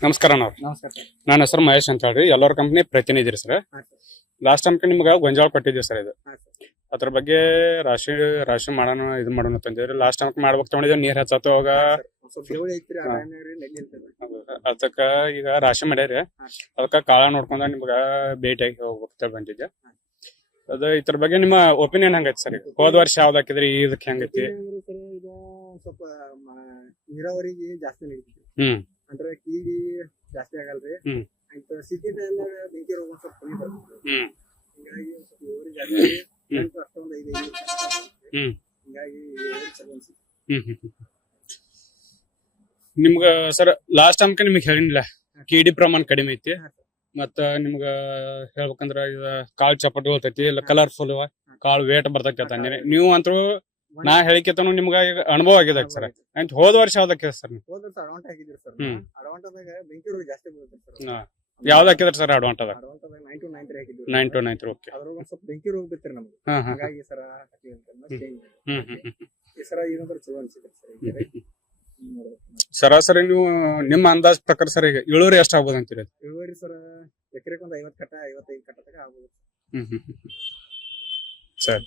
ನಮಸ್ಕಾರ ಅಣ್ಣ. ನಮಸ್ಕಾರ ಸರ್. ನನ್ನ ಹೆಸರು ಮಹೇಶ್ ಅಂತ ಹೇಳ್ರಿ, ಎಲ್ಲರ ಕಂಪ್ನಿ ಪ್ರತಿನಿಧಿ ಸರ್. ಲಾಸ್ಟ್ ಟೈಮ್ ನಿಮ್ಗೆ ಗೊಂಜಾಳ ಕೊಟ್ಟಿದ್ವಿ ಸರ್. ಇದು ಅದ್ರ ಬಗ್ಗೆ ರಾಶಿ ಮಾಡೋಣ ಇದು ಮಾಡೋಣ ಅಂತಂದಿವ್ರಿ. ಲಾಸ್ಟ್ ಟೈಮ್ ಮಾಡ್ಬೇಕು ತಗೊಂಡಿದ್ವಿ, ನೀರ್ ಹಚ್ಚತ್ತ ಹೋಗ ಅದಕ್ಕ ಈಗ ರಾಶಿ ಮಾಡ್ಯಾರಿ. ಅದಕ್ಕ ಕಾಳ ನೋಡ್ಕೊಂಡ ನಿಮ್ಗ ಭೇಟಿಯಾಗಿ ಹೋಗ್ಬೇಕ ಬಂದಿದ್ದೆ. ಅದ ಇದ್ರ ಬಗ್ಗೆ ನಿಮ್ಮ ಒಪಿನಿಯನ್ ಹಂಗೈತಿ ಸರ್? ಹೋದ ವರ್ಷ ಯಾವ್ದು ಹಾಕಿದ್ರಿ, ಇದಕ್ಕೆ ಹೆಂಗೈತಿ? ಸ್ವಲ್ಪ ನೀರಾವರಿಗೆ ಜಾಸ್ತಿ ನಡೀತಿದ್ವಿ, ಅಂದ್ರೆ ಕೀಡಿ ಜಾಸ್ತಿ ಆಗಲ್ರಿ. ಸಿಟಿ ಬೆಂಕಿ ರೋಗ ಸ್ವಲ್ಪ ಕಮ್ಮಿ ಬರ್ತದೆ. ಹಿಂಗಾಗಿ ಸ್ವಲ್ಪ ಇಳುವರಿ ಜಾಸ್ತಿ ಅಷ್ಟೊಂದು 5 ಹಿಂಗಾಗಿ ಚಲೋ ಅನ್ಸುತ್ತೆ. ನಿಮ್ಗ ಸರ್ ಲಾಸ್ಟ್ ಟೈಮ್ ನಿಮ್ಗೆ ಹೇಳಿಲ್ಲ ಕೀಡಿ ಪ್ರಮಾಣ ಕಡಿಮೆ ಐತಿ. ಮತ್ತ ನಿಮ್ಗ ಹೇಳ್ಬೇಕಂದ್ರ ಈಗ ಕಾಳು ಚಪಾಟಿ ಹೋಗ್ತೈತಿ, ಇಲ್ಲ ಕಲರ್ಫುಲ್ ಕಾಳು ವೇಟ್ ಬರ್ತೈತಿ ಅಂತ ಅಂದಿನಿ. ನೀವು ಅಂತೂ ನಾ ಹೇಳಿಕೆತನು ನಿಮ್ಗ ಈಗ ಅನುಭವ ಆಗಿದೆ ಸರ್. ಅಂತ ಹೋದ ವರ್ಷ ಯಾವ್ದಕ್ಕೆ ಸರ್? ಹೋದ ವರ್ಷ ಅಡವಾಂಟ ಹಾಕಿದ್ರಿ ಸರ್. ಅಡವಾಂಟದಾಗ ಬೆಂಕಿ ರೋಗ ಜಾಸ್ತಿ ಬರ್ತೈತಿ ಸರ್. ಯಾವ್ದು ಹಾಕಿದ್ರಿ ಸರ್ ಅಡವಾಂಟದಾಗ? 9-9 ಹಾಕಿದ್ವಿ. 9-9 ಓಕೆ. ಅದ್ರೊಳಗ ಒಂದ್ ಸ್ವಲ್ಪ ಬೆಂಕಿ ರೋಗ ಬಿತ್ತಿರಿ ನಮ್ಗೆ, ಹಾಗಾಗಿ ಸರ ಈ ಸರ ಏನಂದ್ರೆ ಚಲೋ ಅನ್ಸಿದ್ರಿ ಸರ್. ಸರಾಸರಿ ನೀವು ನಿಮ್ಮ ಅಂದಾಜ್ ಪ್ರಕಾರ ಸರ್ ಈಗ ಇಳುವರಿ ಎಷ್ಟು ಆಗ್ಬೋದು ಅಂತೀರಿ? ಇಳುವರಿ ಸರ್ ಎಕರೆಗೆ ಒಂದು 50 ಕಟ್ಟ 55 ಕಟ್ಟ ತನಕ ಆಗ್ಬೋದು ಸರಿ.